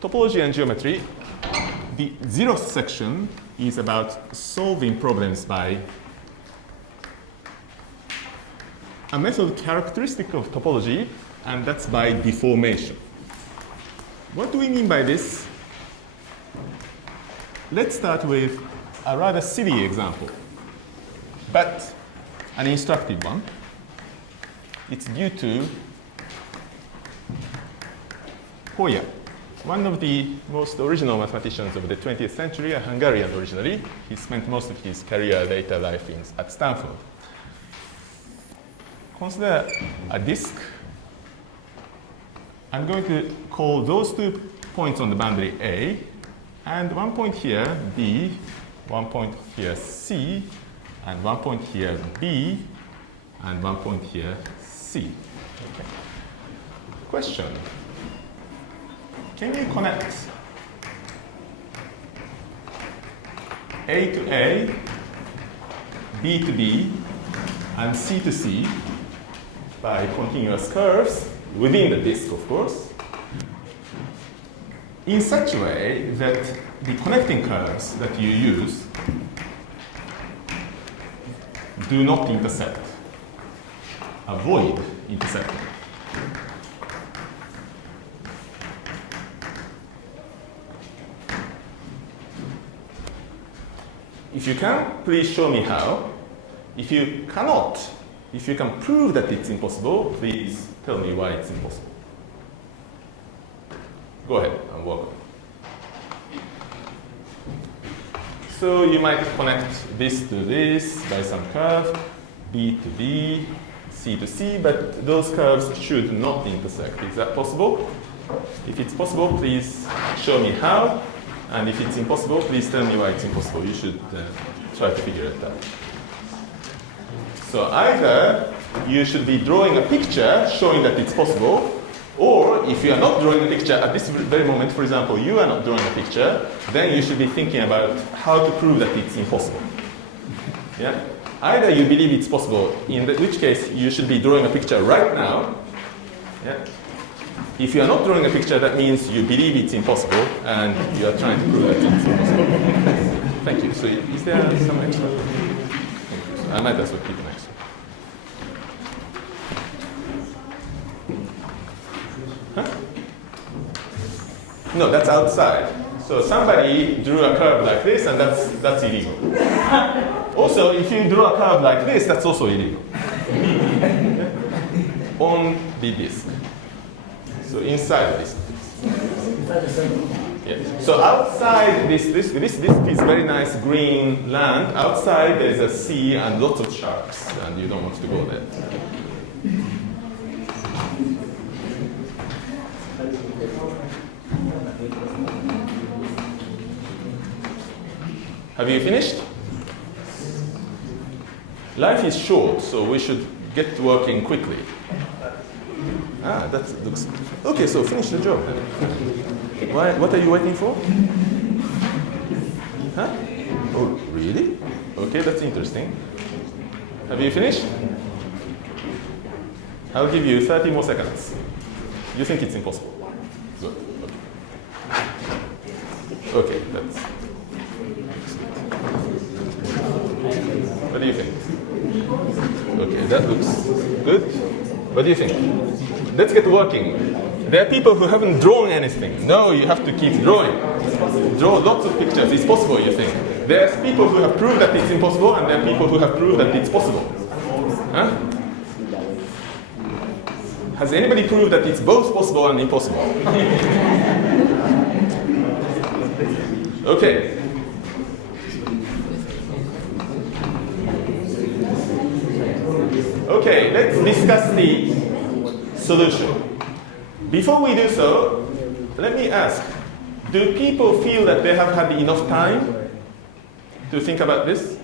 topology and geometry, the zeroth section is about solving problems by a method characteristic of topology, and that's by deformation. What do we mean by this? Let's start with a rather silly example, but an instructive one. It's due to Pòlya, one of the most original mathematicians of the 20th century, a Hungarian originally. He spent most of his career later life at Stanford. Consider a disk. I'm going to call those 2 points on the boundary A, and 1 point here B, 1 point here C, and 1 point here B, and 1 point here C. Okay. Question. Can you connect A to A, B to B, and C to C by continuous curves within the disk, of course, in such a way that the connecting curves that you use do not intersect, avoid intersecting? If you can, please show me how. If you cannot, if you can prove that it's impossible, please tell me why it's impossible. Go ahead and welcome. So you might connect this to this by some curve, B to B, C to C, but those curves should not intersect. Is that possible? If it's possible, please show me how. And if it's impossible, please tell me why it's impossible. You should try to figure it out. So either you should be drawing a picture showing that it's possible, or if you are not drawing a picture at this very moment, for example, you are not drawing a picture, then you should be thinking about how to prove that it's impossible. Yeah? Either you believe it's possible, in which case you should be drawing a picture right now. Yeah? If you are not drawing a picture, that means you believe it's impossible and you are trying to prove that it's impossible. Thank you. So is there some extra? I might as well keep an extra. Huh? No, that's outside. So somebody drew a curve like this, and that's illegal. Also, if you draw a curve like this, that's also illegal. On the disk. So inside this. Yeah. So outside this disk is very nice green land. Outside there's a sea and lots of sharks, and you don't want to go there. Have you finished? Life is short, so we should get working quickly. Ah, that looks... Okay, so finish the job. Why, what are you waiting for? Huh? Oh, really? Okay, that's interesting. Have you finished? I'll give you 30 more seconds. You think it's impossible? Good. Okay, that's... What do you think? Okay, that looks good. What do you think? Let's get working. There are people who haven't drawn anything. No, you have to keep drawing. Draw lots of pictures. It's possible, you think. There's people who have proved that it's impossible, and there are people who have proved that it's possible. Huh? Has anybody proved that it's both possible and impossible? Okay. Okay, let's discuss the solution. Before we do so, let me ask, do people feel that they have had enough time to think about this?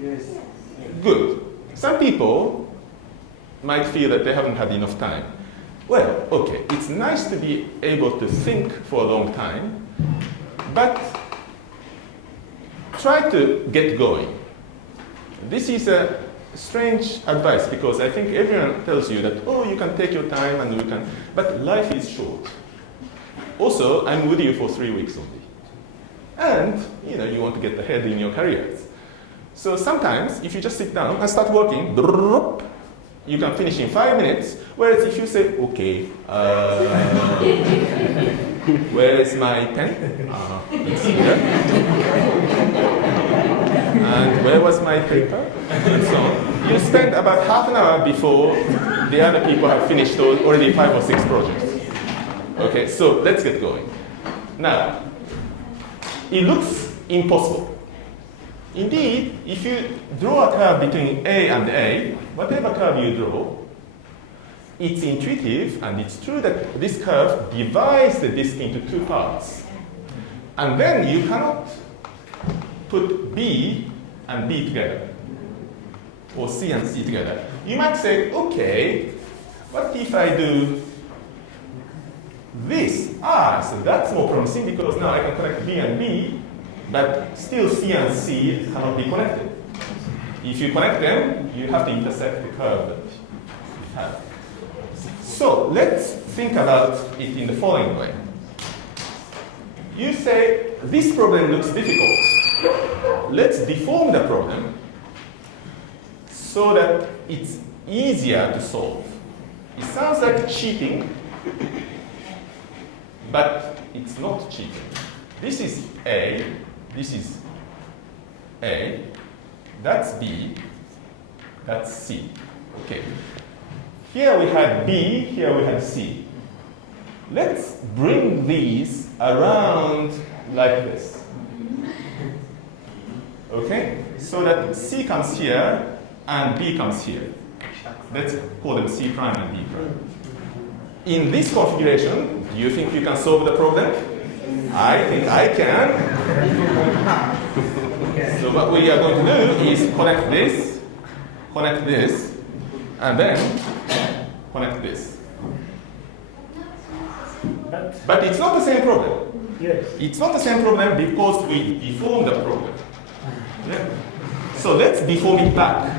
Yes. Good. Some people might feel that they haven't had enough time. Well, okay, it's nice to be able to think for a long time, but try to get going. This is a strange advice, because I think everyone tells you that, oh, you can take your time and you can, but life is short. also, I'm with you for 3 weeks only. And, you want to get ahead in your careers. So sometimes, if you just sit down and start working, you can finish in 5 minutes. Whereas if you say, okay, where is my pen? It's here. And where was my paper? And so on. You spend about half an hour before the other people have finished already 5 or 6 projects. Okay, so let's get going. Now, it looks impossible. Indeed, if you draw a curve between A and A, whatever curve you draw, it's intuitive and it's true that this curve divides the disk into 2 parts. And then you cannot put B and B together, or C and C together. You might say, okay, what if I do this? So that's more promising because now I can connect B and B, but still C and C cannot be connected. If you connect them, you have to intersect the curve that you have. So let's think about it in the following way. You say, this problem looks difficult. Let's deform the problem so that it's easier to solve. It sounds like cheating, but it's not cheating. This is A, this is A, that's B, that's C. Okay. Here we had B, here we had C. Let's bring these around like this. Okay? So that C comes here and B comes here. Let's call them C prime and B prime. In this configuration, do you think you can solve the problem? I think I can. So what we are going to do is connect this, and then connect this. But it's not the same problem. Yes. It's not the same problem because we deformed the problem. Yeah. So let's deform it back.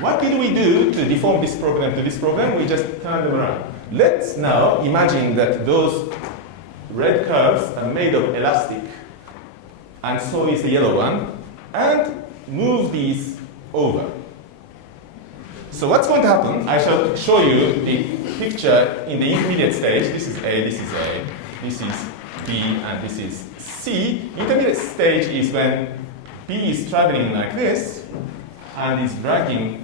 What did we do to deform this problem to this problem? We just turned them around. Let's now imagine that those red curves are made of elastic, and so is the yellow one, and move these over. So what's going to happen? I shall show you the picture in the intermediate stage. This is A, this is A, this is B, and this is C. Intermediate stage is when B is traveling like this, and is dragging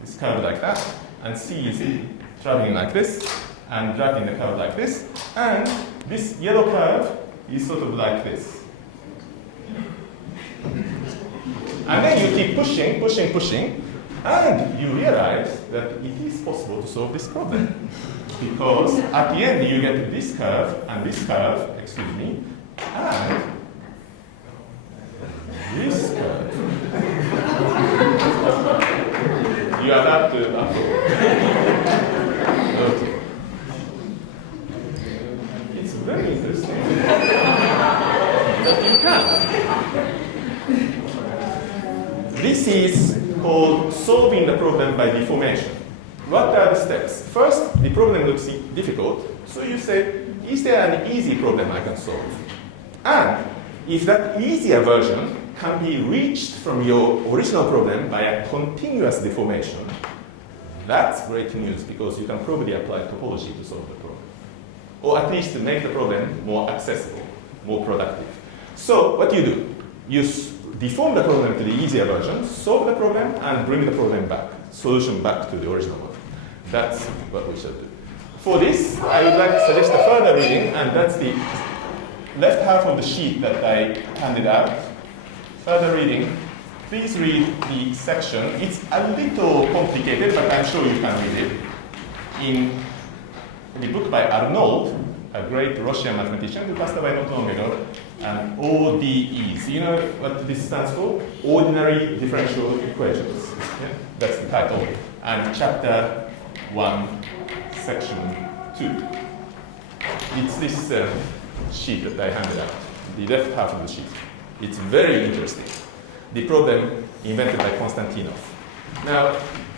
this curve like that, and C is traveling like this, and dragging the curve like this, and this yellow curve is sort of like this. And then you keep pushing, pushing, pushing, and you realize that it is possible to solve this problem. Because at the end you get this curve, and this curve, excuse me, and this curve. You adapt to that. Okay. It's very interesting. But you can. This is called solving the problem by deformation. What are the steps? First, the problem looks difficult, so you say, is there an easy problem I can solve? And if that easier version can be reached from your original problem by a continuous deformation, that's great news because you can probably apply topology to solve the problem. Or at least to make the problem more accessible, more productive. So what you do, you deform the problem to the easier version, solve the problem, and bring the problem back, solution back to the original one. That's what we should do. For this, I would like to suggest a further reading, and that's the left half of the sheet that I handed out. Further reading, please read the section. It's a little complicated, but I'm sure you can read it. In the book by Arnold, a great Russian mathematician who passed away not long ago, and ODEs. You know what this stands for? Ordinary differential equations. Yeah? That's the title. And chapter 1, section 2. It's this sheet that I handed out, the left half of the sheet. It's very interesting. The problem invented by Konstantinov. Now,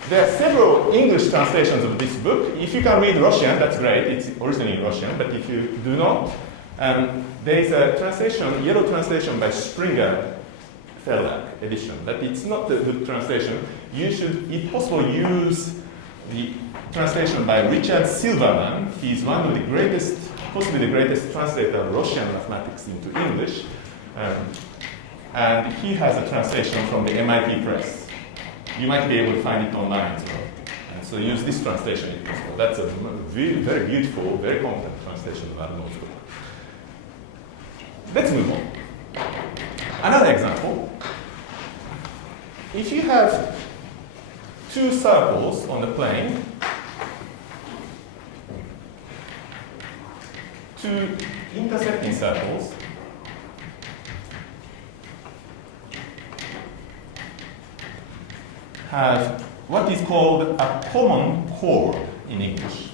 there are several English translations of this book. If you can read Russian, that's great. It's originally in Russian. But if you do not, there is a translation, yellow translation by Springer Verlag edition. But it's not the good translation. You should, if possible, use the translation by Richard Silverman. He's one of the greatest, possibly the greatest translator of Russian mathematics into English. And he has a translation from the MIT Press. You might be able to find it online as well. And so use this translation if possible. That's a very beautiful, very competent translation of Adam's book. Let's move on. Another example. If you have two circles on the plane, two intersecting circles, have what is called a common chord in English.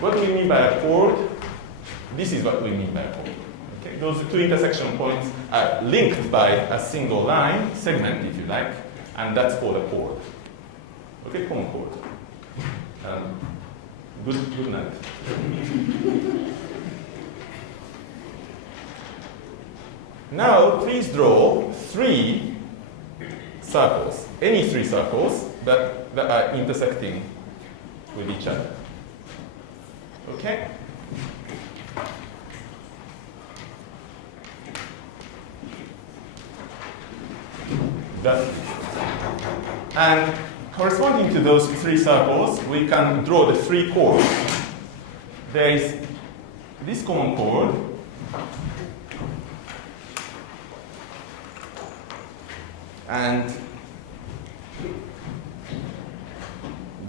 What do we mean by a chord? This is what we mean by a chord. Okay? Those two intersection points are linked by a single line, segment if you like, and that's called a chord. Okay, common chord. Good night. Now, please draw three circles, any three circles that are intersecting with each other. Okay? And corresponding to those three circles, we can draw the three chords. There is this common chord, and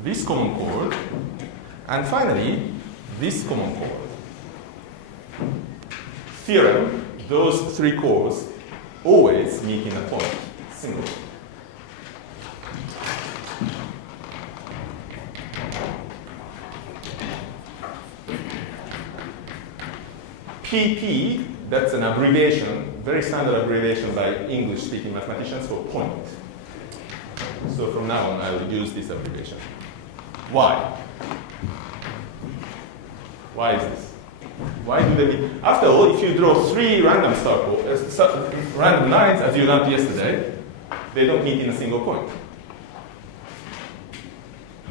this common chord, and finally, this common chord. Theorem, those three chords always meet in a point, single. PP, that's an abbreviation, very standard abbreviation by English-speaking mathematicians for point. So from now on, I will use this abbreviation. Why? Why is this? Why do they meet? After all, if you draw three random random lines, as you learned yesterday, they don't meet in a single point.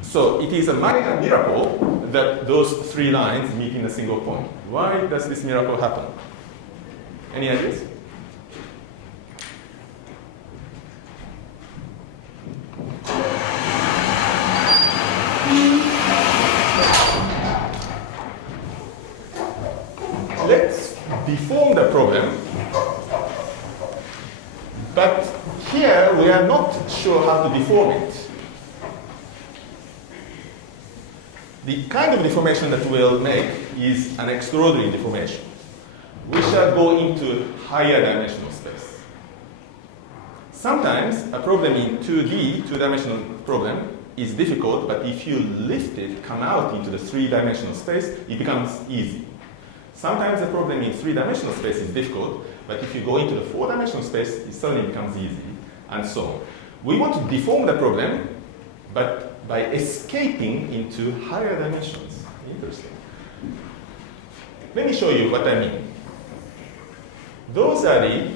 So it is a miracle that those three lines meet in a single point. Why does this miracle happen? Any ideas? Let's deform the problem. But here we are not sure how to deform it. The kind of deformation that we'll make is an extraordinary deformation. We shall go into higher dimensional space. Sometimes a problem in 2D, two-dimensional problem, is difficult, but if you lift it, come out into the three-dimensional space, it becomes easy. Sometimes a problem in three-dimensional space is difficult, but if you go into the four-dimensional space, it suddenly becomes easy, and so on. We want to deform the problem, but by escaping into higher dimensions. Interesting. Let me show you what I mean. Those are the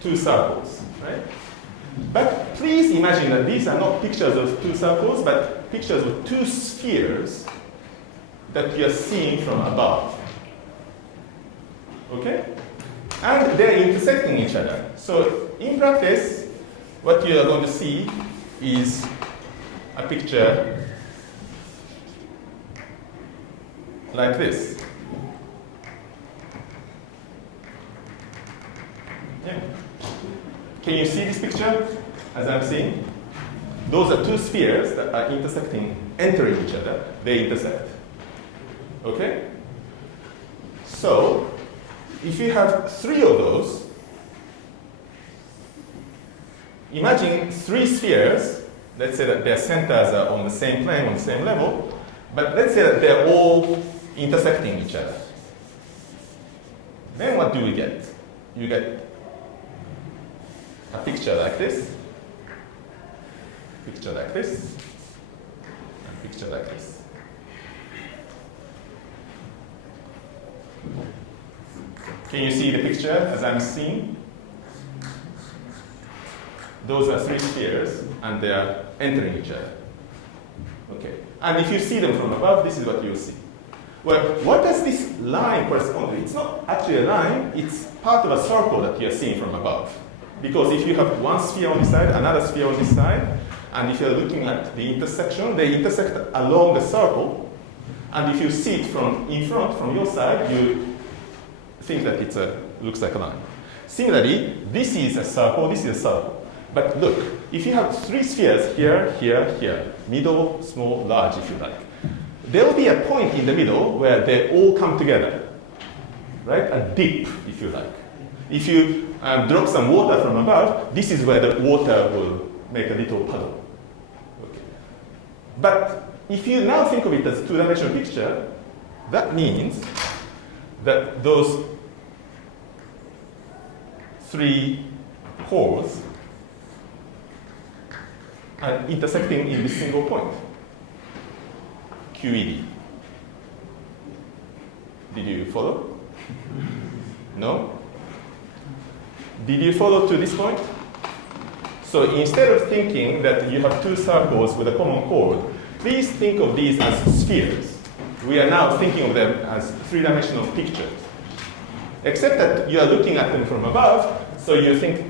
two circles, right? But please imagine that these are not pictures of two circles, but pictures of two spheres that you are seeing from above. Okay? And they're intersecting each other. So in practice, what you are going to see is a picture like this. Yeah. Can you see this picture as I'm seeing? Those are two spheres that are intersecting, entering each other. They intersect. Okay? So, if you have three of those, imagine three spheres. Let's say that their centers are on the same plane, on the same level, but let's say that they're all intersecting each other. Then what do we get? You get a picture like this, picture like this, and picture like this. Can you see the picture as I'm seeing? Those are three spheres, and they are entering each other. Okay. And if you see them from above, this is what you'll see. Well, what does this line correspond to? It's not actually a line, it's part of a circle that you're seeing from above. Because if you have one sphere on this side, another sphere on this side, and if you're looking at the intersection, they intersect along the circle. And if you see it from in front, from your side, you think that it looks like a line. Similarly, this is a circle, this is a circle. But look, if you have three spheres, here, here, here, middle, small, large, if you like, there will be a point in the middle where they all come together, right? A dip, if you like. If you drop some water from above, this is where the water will make a little puddle. Okay. But if you now think of it as a two-dimensional picture, that means that those three holes are intersecting in this single point, QED. Did you follow? No? Did you follow to this point? So instead of thinking that you have two circles with a common chord, please think of these as spheres. We are now thinking of them as three-dimensional pictures. Except that you are looking at them from above, so you think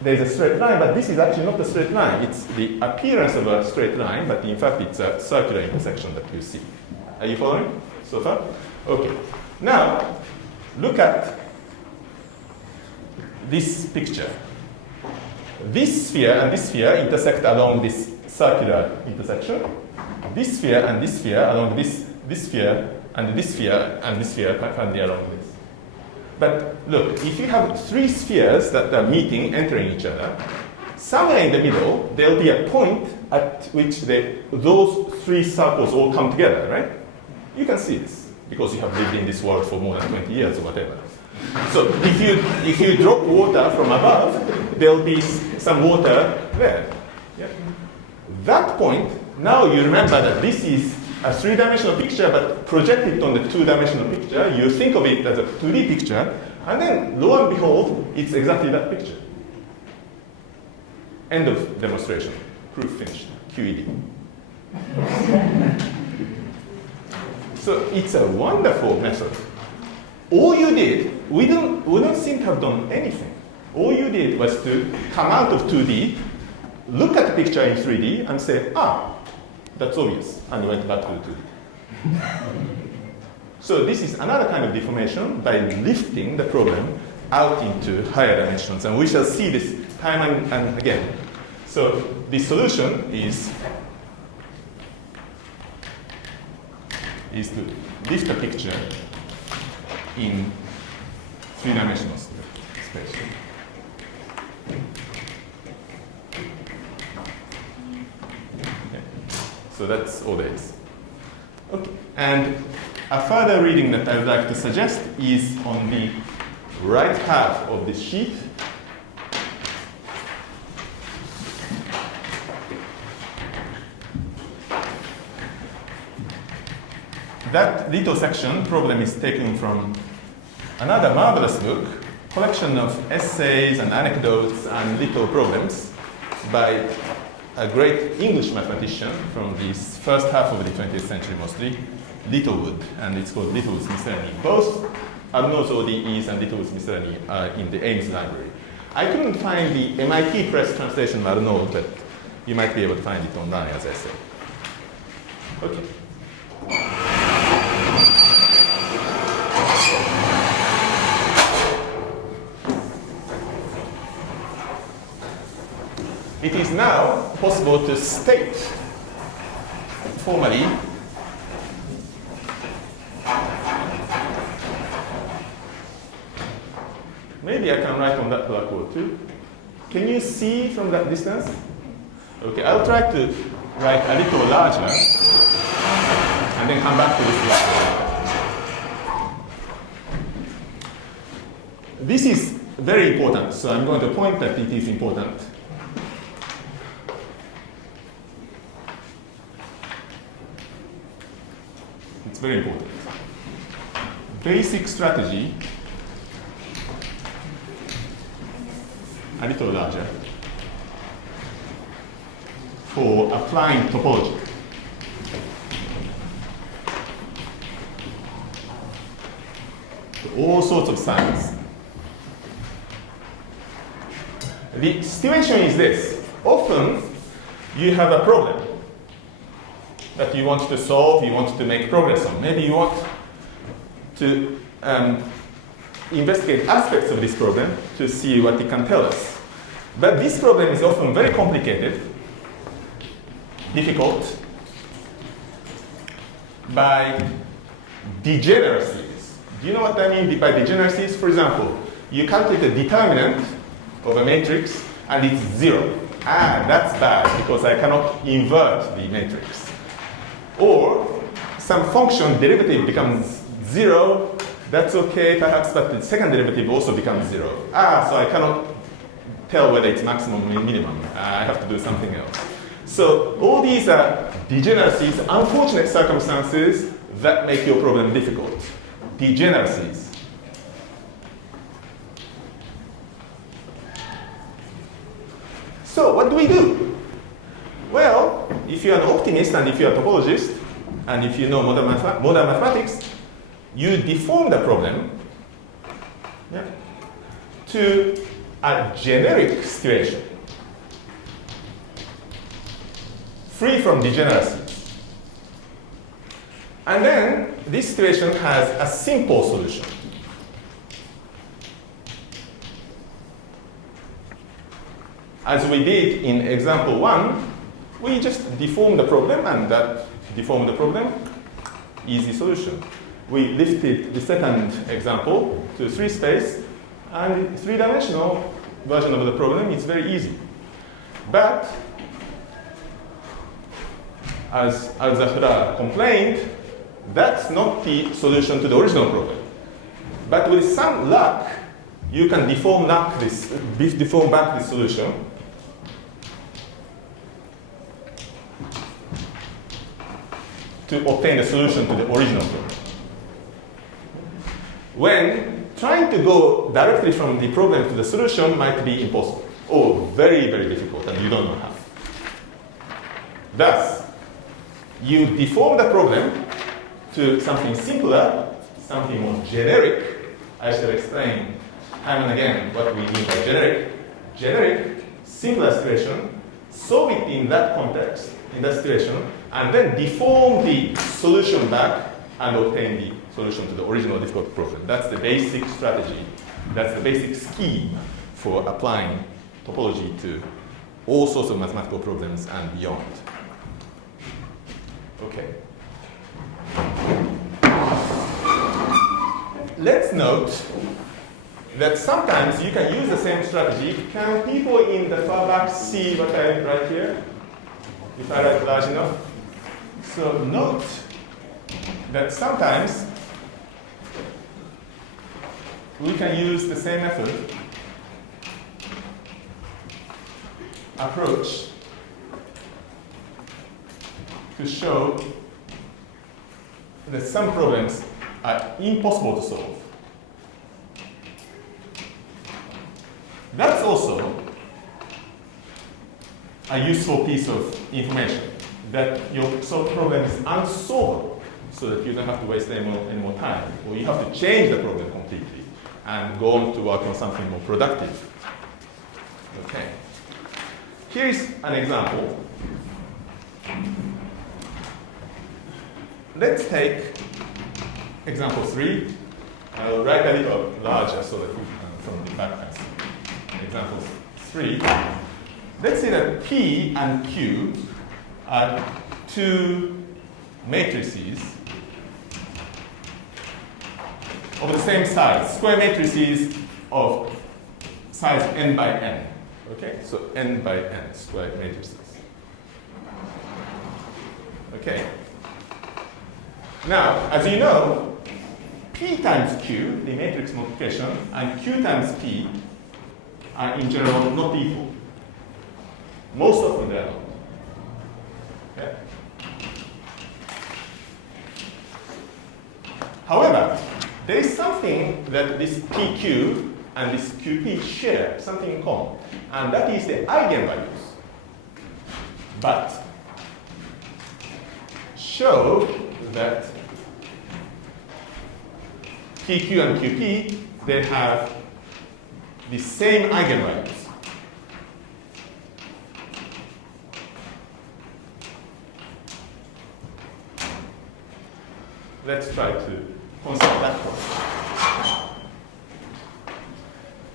there's a straight line, but this is actually not a straight line. It's the appearance of a straight line, but in fact it's a circular intersection that you see. Are you following so far? Okay. Now, look at this picture. This sphere and this sphere intersect along this circular intersection. This sphere and this sphere along this sphere and this sphere and this sphere finally along this. But look, if you have three spheres that are meeting, entering each other, somewhere in the middle, there'll be a point at which those three circles all come together, right? You can see this, because you have lived in this world for more than 20 years or whatever. So if you drop water from above, there'll be some water there. Yeah? That point, now you remember that this is a three-dimensional picture, but projected on the two-dimensional picture, you think of it as a 2D picture, and then, lo and behold, it's exactly that picture. End of demonstration. Proof finished. QED. So it's a wonderful method. All you did, we don't seem to have done anything. All you did was to come out of 2D, look at the picture in 3D, and say, that's obvious, and you went back to the 2D. So this is another kind of deformation by lifting the problem out into higher dimensions, and we shall see this time and again. So the solution is to lift a picture in three-dimensional space. So that's all there is. Okay. And a further reading that I would like to suggest is on the right half of this sheet. That little section problem is taken from another marvelous book, collection of essays and anecdotes and little problems by a great English mathematician from the first half of the 20th century mostly, Littlewood, and it's called Littlewood's Miscellany. Both Arnaud's ODEs and Littlewood's Miscellany are in the Ames library. I couldn't find the MIT Press translation of Arnaud, but you might be able to find it online as essay. Okay. It is now possible to state formally maybe I can write on that blackboard too. Can you see from that distance? Okay, I'll try to write a little larger and then come back to this blackboard. This is very important, so I'm going to point that it is important. It's very important. Basic strategy, a little larger, for applying topology. All sorts of science. The situation is this. Often, you have a problem that you want to solve, you want to make progress on. Maybe you want to investigate aspects of this problem to see what it can tell us. But this problem is often very complicated, difficult, by degeneracies. Do you know what I mean by degeneracies? For example, you calculate the determinant of a matrix and it's 0. That's bad because I cannot invert the matrix. Or some function derivative becomes 0. That's okay perhaps, but the second derivative also becomes 0. So I cannot tell whether it's maximum or minimum. I have to do something else. So all these are degeneracies, unfortunate circumstances that make your problem difficult. Degeneracies. So what do we do? Well, if you're an optimist and if you're a topologist, and if you know modern mathematics, you deform the problem to a generic situation, free from degeneracies. And then this situation has a simple solution. As we did in example 1, we just deform the problem, and that deform the problem, easy solution. We lifted the second example to 3 space, and 3-dimensional version of the problem is very easy. But as Al-Zahra complained, that's not the solution to the original problem. But with some luck, you can deform back this solution to obtain the solution to the original problem. When trying to go directly from the problem to the solution might be impossible, or very, very difficult, and you don't know how. Thus, you deform the problem to something simpler, something more generic. I shall explain time and again what we mean by generic. Generic, simpler situation, solve it in that context, in that situation, and then deform the solution back and obtain the solution to the original difficult problem. That's the basic strategy. That's the basic scheme for applying topology to all sorts of mathematical problems and beyond. Okay. Let's note that sometimes you can use the same strategy. Can people in the far back see what I write here? If I write large enough? So note that sometimes we can use the same method, approach, to show that some problems are impossible to solve. That's also a useful piece of information, that your solved problem is unsolvable, so that you don't have to waste any more time, or you have to change the problem completely and go on to work on something more productive. Okay. Here's an example. Let's take example 3. I'll write a little larger so that you can, from the back can see. Example 3. Let's say that P and Q are 2 matrices of the same size, square matrices of size n by n. Okay, so n by n square matrices. Okay. Now, as you know, P times Q, the matrix multiplication, and Q times P are in general not equal. Most often they are not. Okay? However, there is something that this PQ and this QP share, something in common, and that is the eigenvalues. But show that PQ and QP, they have the same eigenvalues. Let's try to construct that one.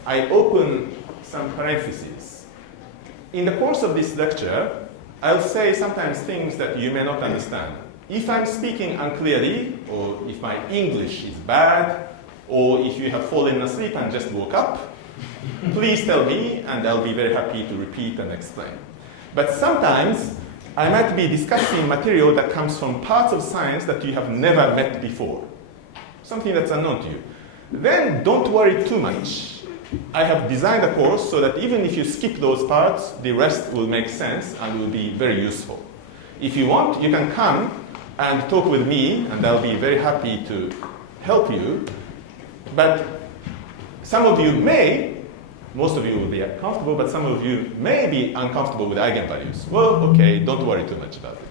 I open some parentheses. In the course of this lecture, I'll say sometimes things that you may not understand. If I'm speaking unclearly, or if my English is bad, or if you have fallen asleep and just woke up, please tell me, and I'll be very happy to repeat and explain. But sometimes I might be discussing material that comes from parts of science that you have never met before, something that's unknown to you. Then don't worry too much. I have designed a course so that even if you skip those parts, the rest will make sense and will be very useful. If you want, you can come and talk with me, and I'll be very happy to help you. But some of you may, most of you will be comfortable, but some of you may be uncomfortable with eigenvalues. Well, okay, don't worry too much about it.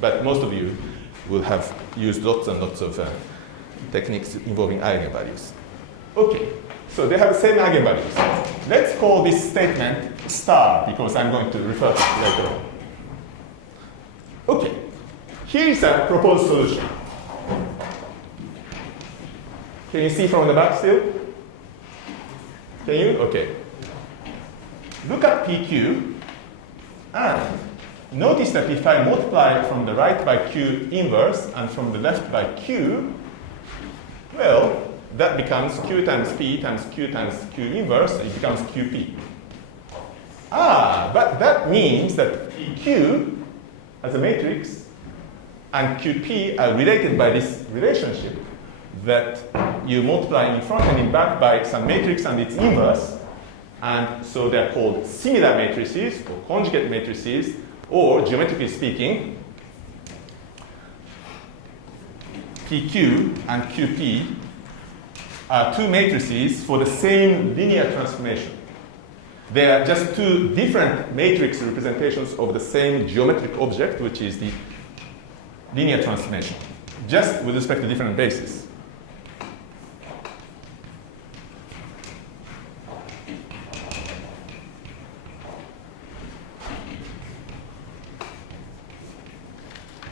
But most of you will have used lots and lots of techniques involving eigenvalues. Okay, so they have the same eigenvalues. Let's call this statement star, because I'm going to refer to it later on. Okay, here is a proposed solution. Can you see from the back still? Can you? Okay. Look at PQ, and notice that if I multiply from the right by Q inverse and from the left by Q, well, that becomes Q times P times Q times Q inverse, it becomes QP. But that means that PQ as a matrix and QP are related by this relationship that you multiply in front and in back by some matrix and its inverse. And so they're called similar matrices or conjugate matrices, or geometrically speaking, PQ and QP are two matrices for the same linear transformation. They are just two different matrix representations of the same geometric object, which is the linear transformation, just with respect to different bases.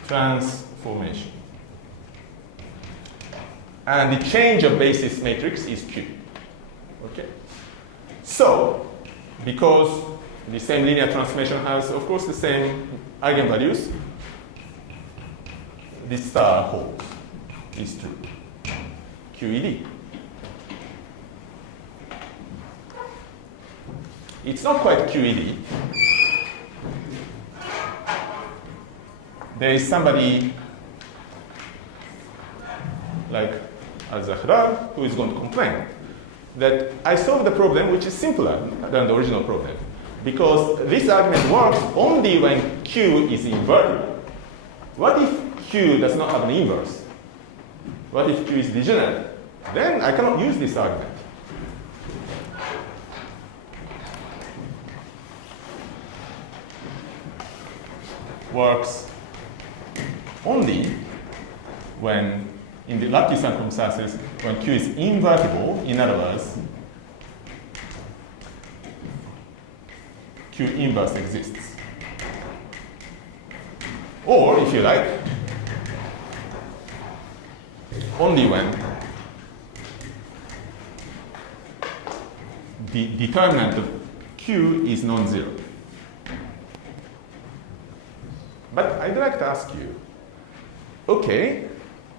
Transformation. And the change of basis matrix is Q. Okay. So, because the same linear transformation has, of course, the same eigenvalues, this star holds, is true. QED. It's not quite QED. There is somebody like Al-Zahra who is going to complain that I solved the problem which is simpler than the original problem, because this argument works only when Q is invertible. What if Q does not have an inverse? What if Q is degenerate? Then I cannot use this argument. Works only when, in the lucky circumstances, when Q is invertible. In other words, Q inverse exists. Or, if you like, only when the determinant of Q is non-zero. But I'd like to ask you, okay,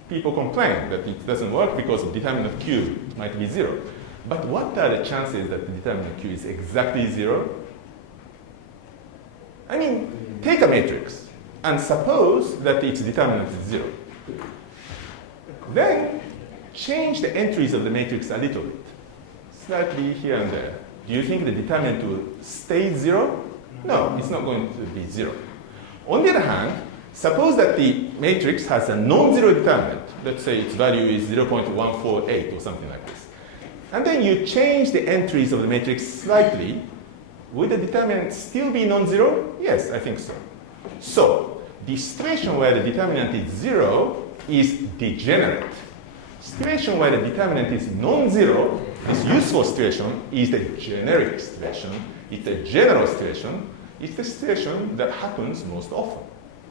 people complain that it doesn't work because the determinant of Q might be zero. But what are the chances that the determinant of Q is exactly zero? I mean, take a matrix and suppose that its determinant is zero. Then change the entries of the matrix a little bit, slightly here and there. do you think the determinant will stay 0? No, it's not going to be 0. On the other hand, suppose that the matrix has a non-zero determinant. Let's say its value is 0.148 or something like this. And then you change the entries of the matrix slightly. Would the determinant still be non-zero? Yes, I think so. So, the situation where the determinant is 0 is degenerate. Situation where the determinant is non-zero, this useful situation, is the generic situation. It's a general situation. It's the situation that happens most often,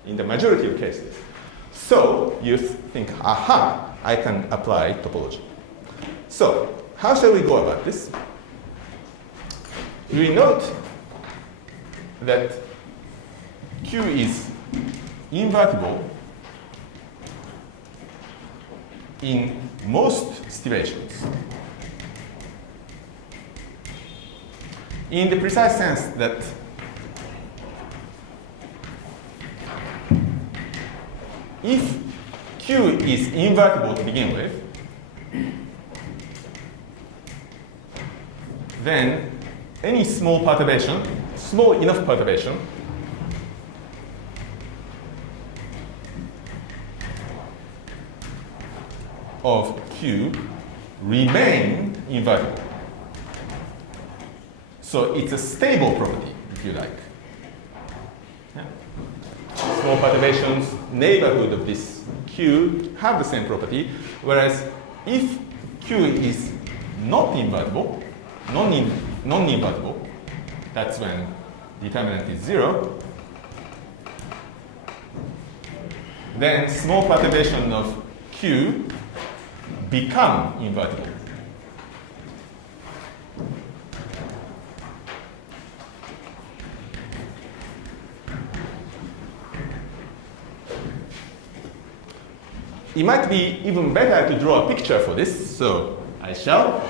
in the majority of cases. So, you think, aha, I can apply topology. So, how shall we go about this? We note that Q is invertible in most situations. In the precise sense that if Q is invertible to begin with, then any small perturbation, small enough perturbation, of Q remain invertible. So it's a stable property, if you like. Yeah. Small perturbations, neighborhood of this Q have the same property, whereas if Q is not invertible, non-invertible, that's when determinant is 0, then small perturbation of Q become invertible. It might be even better to draw a picture for this, so I shall.